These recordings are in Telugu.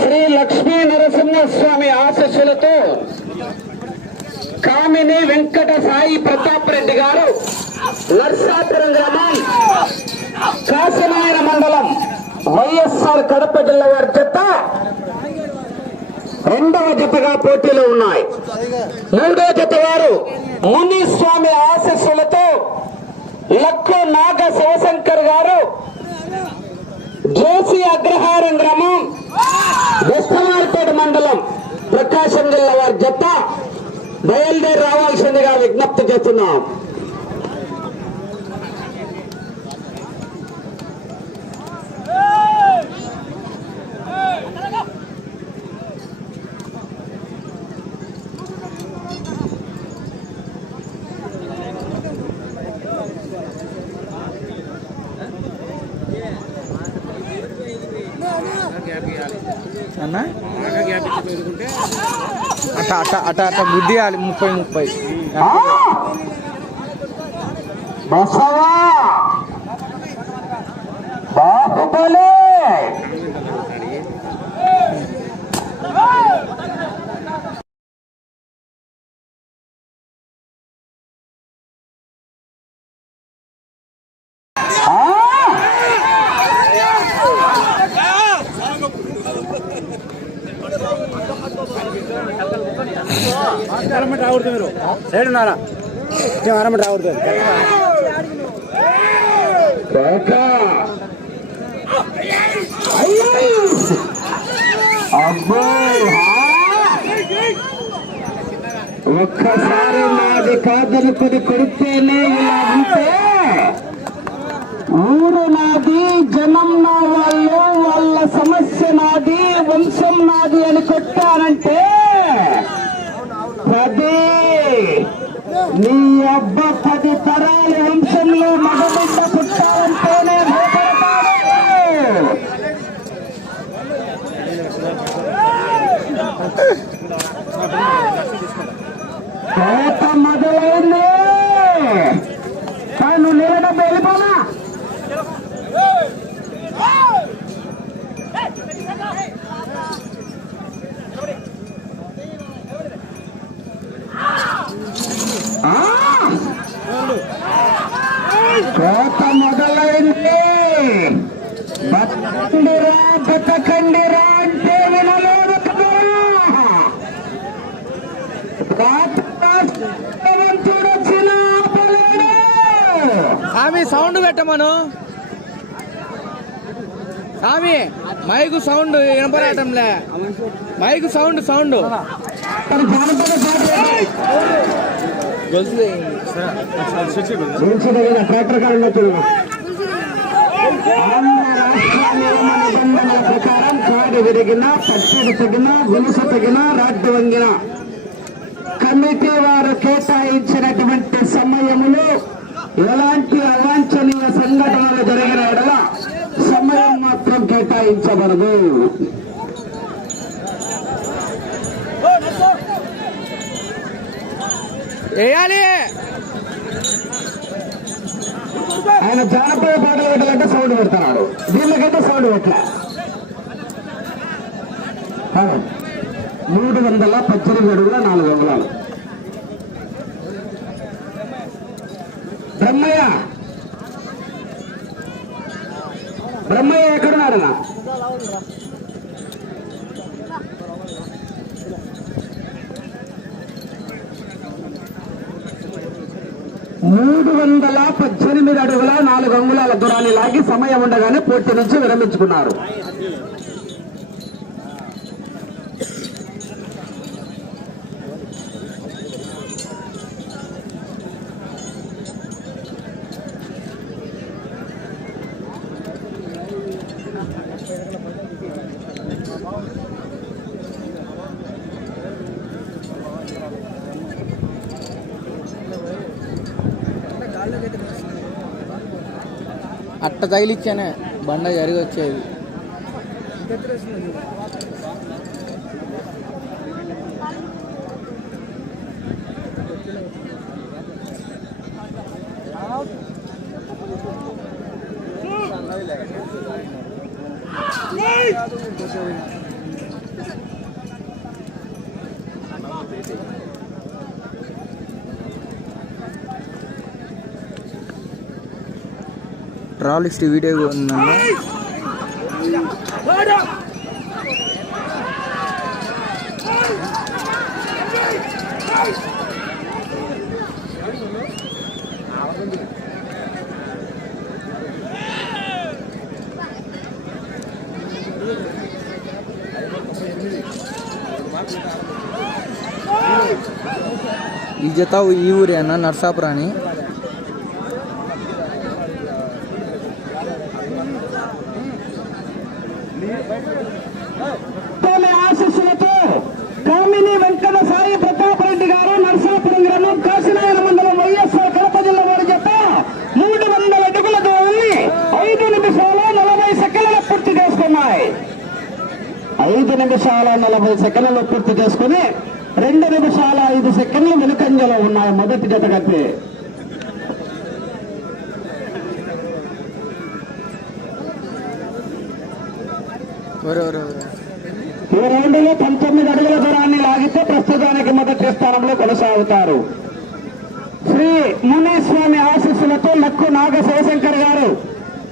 శ్రీ లక్ష్మీ నరసింహస్వామి ఆశీస్సులతో కామిని వెంకట సాయి ప్రతాప్ రెడ్డి గారు నర్సాపురం గ్రామం కాశీనాయన మండలం వైఎస్ఆర్ కడప జిల్లా వారి జత రెండవ జతగా పోటీలో ఉన్నాయి. మూడో జత వారు మునిస్వామి ఆశీస్సులతో లక్కు నాగ శివశంకర్ గారు జోసి అగ్రహారం గ్రామం దస్తమార్పేట మండలం ప్రకాశం జిల్లా వారి జత బయలుదేరి రావాల్సిందిగా విజ్ఞప్తి చేస్తున్నాం. అట్ట బుద్ధి 30 బసవా బాహుబలి రాకూడదు మీరు సైడ్ ఉన్నారా రాకూడదు ఒక్కసారి నాది కాదనుకుని కొడితేనే ఇలా ఉంటే ఊరు నాది, జనం నా వాళ్ళు, వాళ్ళ సమస్య నాది, వంశం నాది అని కొట్టారంటే 10 నీ అబ్బ 10 తరాల వంశంలో మగబిడ్డ పుట్టాలంటేనే కోట మొదలైంది. తను నిలడం వెళ్ళిపోనా కోట మొదలైంది. బతకండిరా బతకండిరా అంటే వినలేదు కదా. చూడొచ్చిన స్వామి సౌండ్ పెట్టమను. స్వామి మైకు సౌండ్ వినపడటంలే. మైకు సౌండ్ ట్రాక్టర్ కాలంలో చూడు. నిబంధనల ప్రకారం కాడు విరిగిన, పచ్చడి తగిన, గొలుసు తగిన, రాడ్డు వంగిన కమిటీ వారు కేటాయించినటువంటి సమయములో ఎలాంటి అవాంఛనీయ సంఘటనలు జరిగిన ఎడల సమయం మాత్రం కేటాయించబడదు. వేయాలి. ఆయన జానపద పాటలు పెట్టాలంటే సౌండ్ పెడుతున్నాడు, దీనికంటే సౌండ్ పెట్టలే. 318 అడుగుల 4 అంగుళాలు. బ్రహ్మయ్య ఎక్కడున్నాడన్నా? 318 అడుగుల 4 అంగుళాల దూరాన్ని లాగి సమయం ఉండగానే పోటీ నుంచి విరమించుకున్నారు. అట్ట తగిలిచ్చానే బండ జరిగి వచ్చేది. డ్రా లిస్ట్ వీడియో ఉందన్న. ఈ జత ఈ ఊరే అన్న, నర్సాపురాని. ఆశీస్సులతో కామిని వెంకట సాయి ప్రతాప్ రెడ్డి గారు నర్సాపురం గ్రామం కాశీనాయన మండలం వైఎస్ఆర్ కడప జిల్లా వారి జత 300 అడుగుల దూరాన్ని 5 నిమిషాల 40 సెకండ్లలో పూర్తి చేసుకున్నాయి. 5 నిమిషాల 40 సెకండ్లలో పూర్తి చేసుకుని 2 నిమిషాల 5 సెకండ్లు వెనుకంజలో ఉన్నాయి మొదటి జత కలిపి. ఈ రౌండ్లో 19 అడుగుల దూరాన్ని లాగితే ప్రస్తుతానికి మొదటి స్థానంలో కొనసాగుతారు. శ్రీ మునీస్వామి ఆశీస్సులతో లక్కు నాగ శివశంకర్ గారు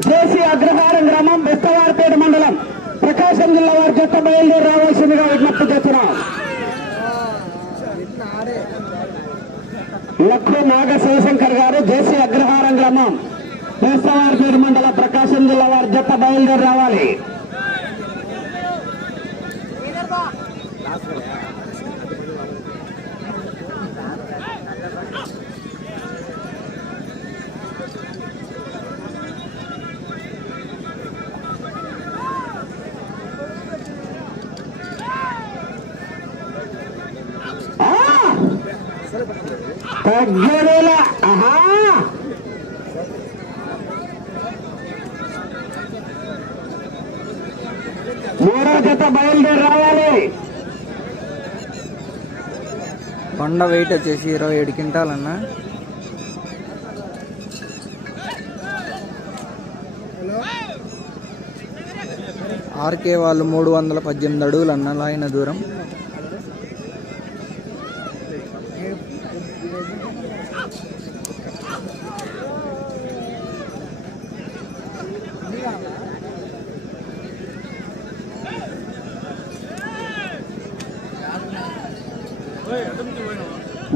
జేసీ అగ్రహారం గ్రామం బెస్తవారిపేట మండలం ప్రకాశం జిల్లా వారి జత బయలుదేరి రావాల్సిందిగా విజ్ఞప్తి చేస్తున్నాం. లక్కు నాగ శివశంకర్ గారు జేసీ అగ్రహారం గ్రామం బెస్తవారిపేట మండలం ప్రకాశం జిల్లా వారి జత బయలుదేరి రావాలి. తగ్గేలా మూడో జత బయలుదేరి రావాలి. కొండ వెయిట్ వచ్చేసి 27 క్వింటాలన్న. ఆర్కే వాళ్ళు 318 అడుగులన్న లాగిన దూరం.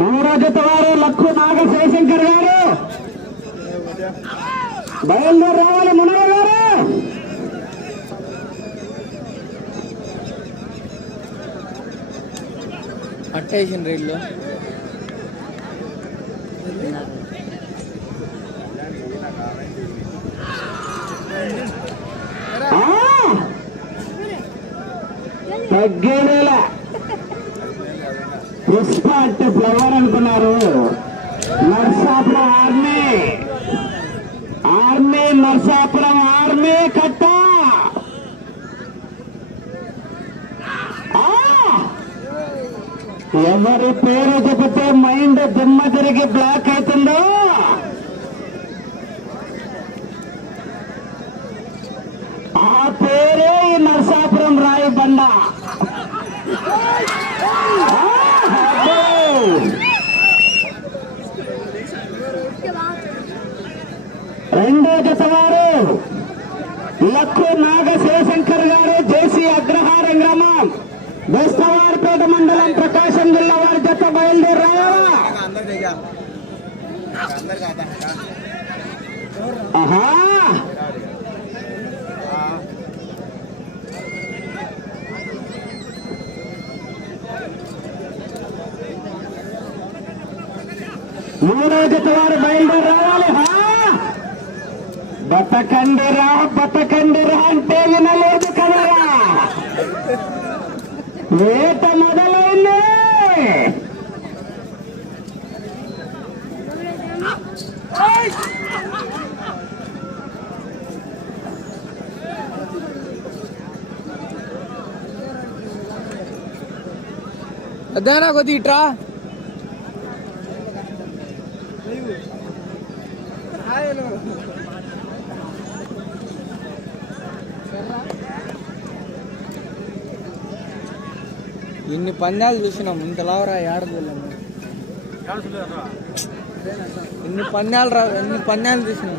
మూడో జత వారు లక్కు నాగ శివశంకర్ గారు బయలుదేరి రావాలి. మునగ గారు పట్టేసిన రైల్లో తగ్గేలా పుష్ప అంటే ఫ్లవర్ అనుకున్నారు. నర్సాపురం ఆర్మీ నర్సాపురం ఆర్మీ కట్ట. ఎవరి పేరు చెబితే మైండ్ దిమ్మ తిరిగి బ్లాక్ అవుతుందో ఆ పేరే ఈ నర్సాపురం రాయి బండ. రెండో జత వారు లక్కు నాగ శివశంకర్ గారు జేసీ అగ్రహారం గ్రామం బెస్తవారిపేట మండలం ప్రకాశం జిల్లా వారి జత బయలుదేరి రావాలా. ఆహా మూడో జత వారు బయలుదేరి రావాలి. బతకండిరా అంటే వినలేదు కదరా. వేట మొదలైంది. అదేనా కొద్ది ఇట్రా. ఇన్ని పందాలు చూసినాం, ఇంతలావరా ఏడదలేము. ఇన్ని పందాలు చూసినాం.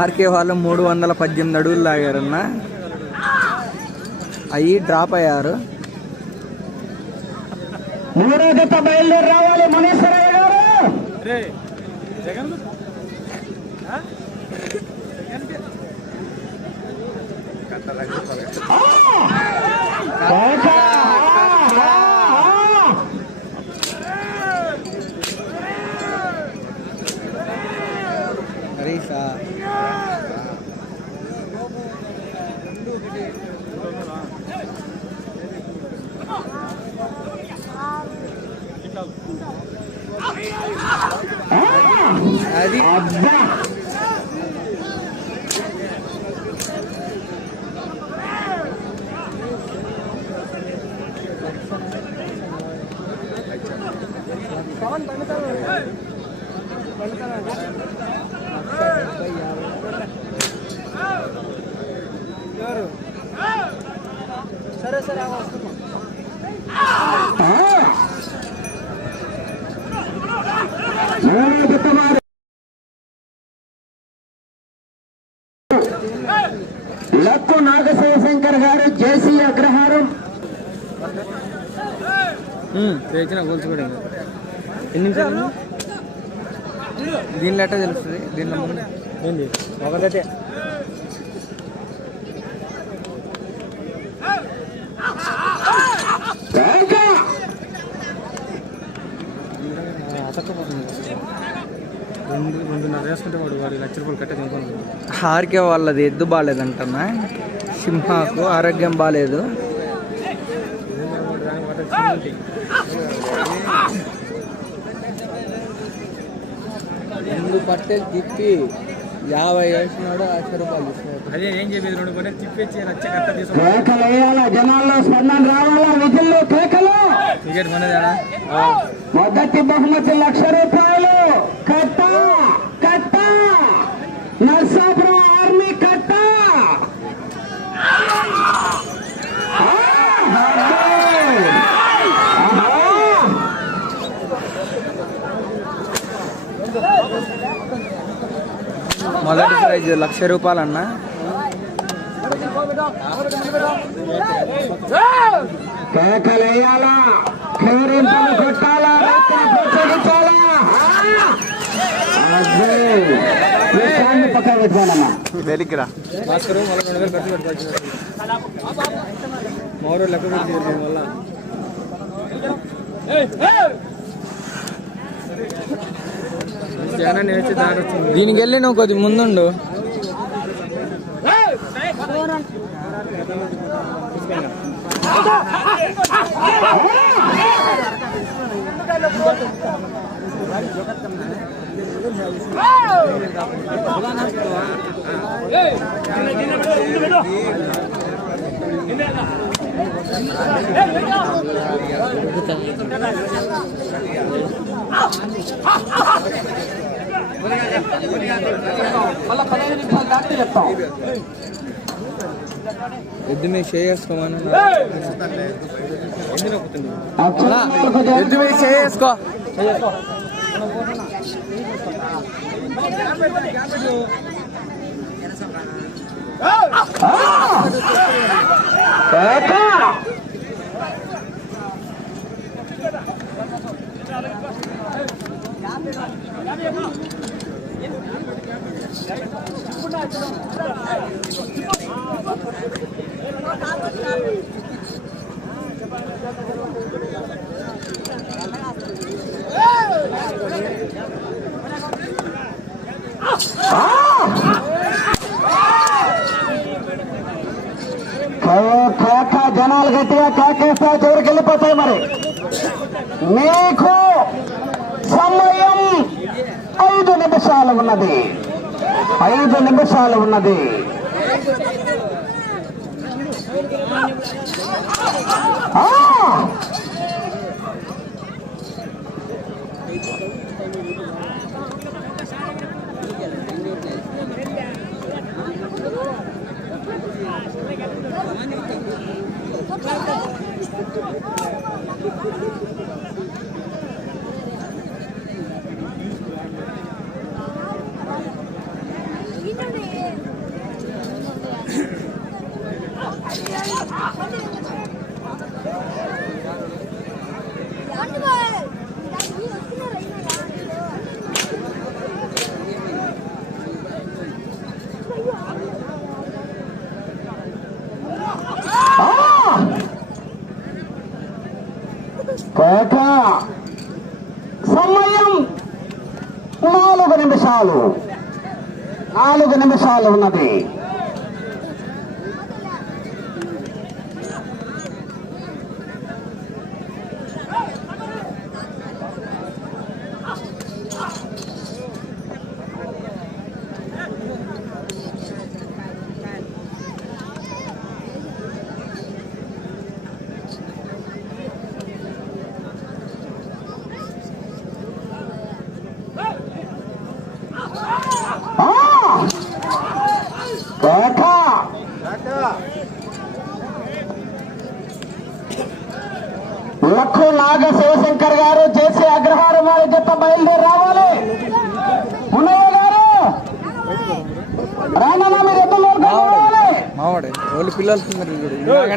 ఆర్కే వాళ్ళు 318 అడుగులు లాగారన్న, అయ్యి డ్రాప్ అయ్యారు. మూడో జత బయలుదేరి రావాలి మనీశ్వరయ్య గారు. హరీషా అది సరే సరే లక్కు నాగశివశంకర్ గారు జేసీ అగ్రహారం. కూల్చుకోవడం ఎన్ని నిమిషాలు దీనిలో ఎట్టా తెలుస్తుంది? దీనిలో ముందు ఏంది ఒకటే ఆర్కే వాళ్ళది ఎద్దు బాగాలేదంటన్నా, సింహాకు ఆరోగ్యం బాగాలేదు. ముందు పట్టేది తిప్పి 50 వేసినాడు, 100 రూపాయలు తీసుకున్నాడు. అదే ఏం చెప్పేది, 2 పట్టేది తిప్పేసి కేకలు వేయాలా, జనాల్లో స్పందన రావాలా, విధుల్లో కేకలు. టికెట్ మనదేనా? మొదటి బహుమతి 1,00,000 రూపాయలు. కట్ట కట్ట నర్సాపురం ఆర్మీ కట్ట. మొదటి ప్రైజ్ 1,00,000 రూపాయలు అన్న. కేకలేయాలా, కేరింతలు కొట్టాలా, ప్రోత్సహించాలా. పక్కన పెట్టుకోనమ్మా. వెలికిరా భాస్కర్ మళ్ళీ 2,000 ఖర్చు పెట్టుకోవచ్చు. మౌరు లెక్క పెట్టి వల్ల దీనికి వెళ్ళి నువ్వు కొద్ది ముందుండు. ఎద్దు మీద చేసుకోమని, ఎద్దు మీద చేసుకో. జనాలు గట్టిగా కాకేస్తా చివరికి వెళ్ళిపోతాయి. మరి మీకు సమయం 5 నిమిషాలు ఉన్నది. 5 నిమిషాలు ఉన్నది. సమయం 4 నిమిషాలు. 4 నిమిషాలు ఉన్నది. లక్కు నాగ శివశంకర్ గారు జేసీ అగ్రహారం వారి జత బయలుదేరి రావాలి. ఉన్నయ్య గారు రానన్నా మీరు ఎద్దులు మావాడే వాళ్ళు పిల్లలు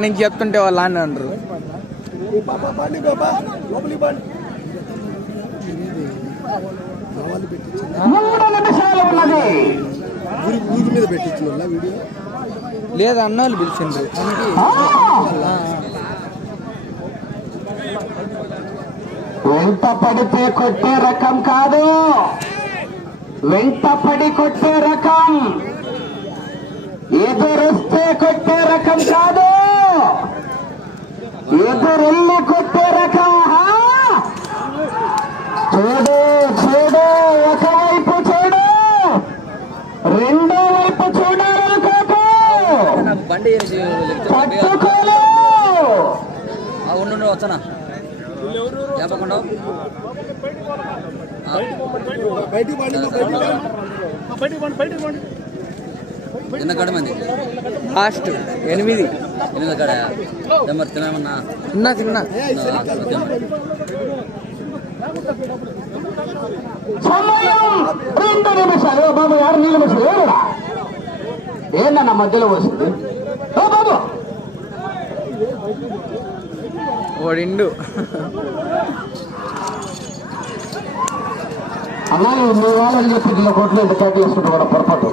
నుంచి చెప్తుంటే వాళ్ళు అని అంటారు. 3 నిమిషాలు ఉన్నది. మీద పెట్టించు వీడియో లేదా అన్న వాళ్ళు పిలిచిండ్రు. వెంట పడితే కొట్టే రకం కాదు, వెంట పడి కొట్టే రకం, ఎదురొస్తే కొట్టే రకం కాదు, ఎదురెళ్ళి కొట్టే రకం. చూడు చూడు, ఒకవైపు చూడు, రెండో వైపు చూడాలనుకోకు, పట్టుకోలు. వచ్చనా చెప్పకుండా ఎన్న కడ మంది లాస్ట్ 8 కడ మరి తినమన్నా తిన్నా సమయం 2 నిమిషాలు. బాబు గారు నీళ్ళు మిషాలు ఏందన్న మధ్యలో వస్తుంది బాబు ఓడిండు. అన్నా మీ వాళ్ళని చెప్పి ఇలా కొట్లు ఇంత కేకలు వేసుకుంటూ కూడా పొరపాటు.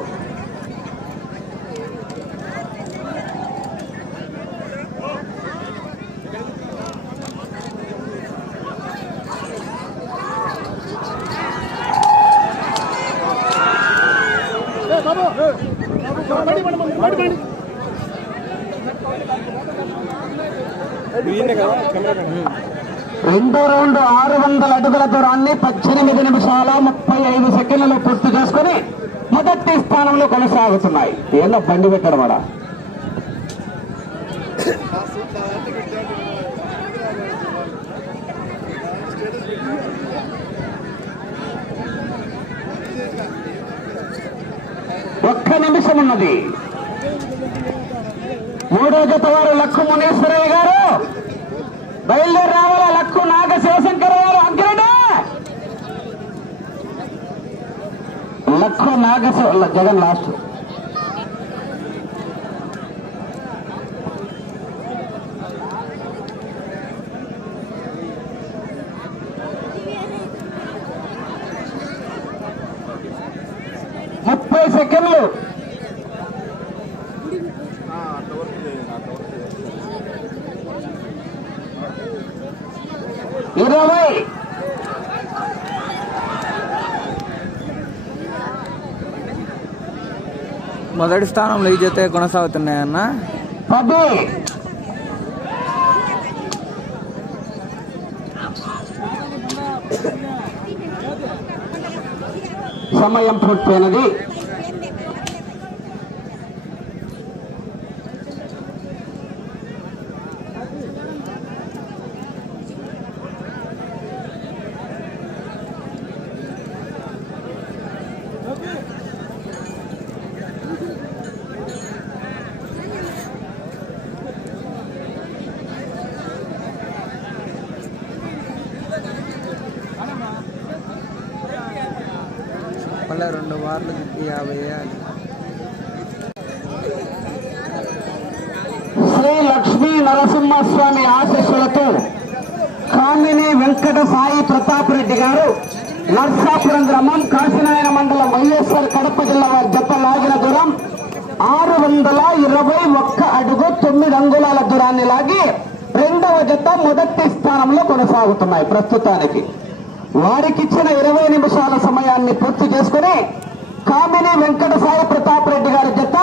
రెండో రౌండ్ 600 అడుగుల దూరాన్ని 18 నిమిషాల 35 సెకండ్లలో పూర్తి చేసుకుని మొదటి స్థానంలో కొనసాగుతున్నాయి. ఏదో బండి పెట్టాడు వాడ. ఒక్క నిమిషం ఉన్నది. మూడో జత వారు లక్కు మునీశ్వరయ్య గారు బయలుదేరి రావాలా. లక్కు నాగ శివశంకర్ గారు అంకెరెడ్డి, లక్కు నాగ జగన్ లాస్ట్ 20 సెకండ్లు. 20. మొదటి స్థానంలో ఈ జత కొనసాగుతున్నాయన్న. 10. సమయం పూర్తయినది. మళ్ళీ 2 వార్లు 50 వేయాలి. శ్రీ లక్ష్మీ నరసింహస్వామి ఆశీస్సులతో కామిని వెంకట సాయి ప్రతాప్ రెడ్డి గారు నర్సాపురం గ్రామం కాశీనాయన మండలం వైఎస్ఆర్ కడప జిల్లా వారి జత లాగిన దూరం 621 అడుగు 9 అంగుళాల దూరాన్ని లాగి రెండవ జత మొదటి స్థానంలో కొనసాగుతున్నాయి. ప్రస్తుతానికి వారికిచ్చిన 20 నిమిషాల సమయాన్ని పూర్తి చేసుకుని కామిని వెంకట సాయి ప్రతాప్ రెడ్డి గారి జత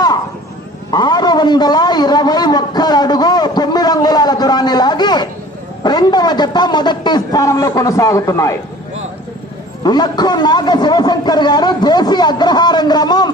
621 అడుగు 9 అంగుళాల దూరాన్ని లాగి రెండవ జత మొదటి స్థానంలో కొనసాగుతున్నాయి. లక్కు నాగ శివశంకర్ గారు జేసీ అగ్రహారం గ్రామం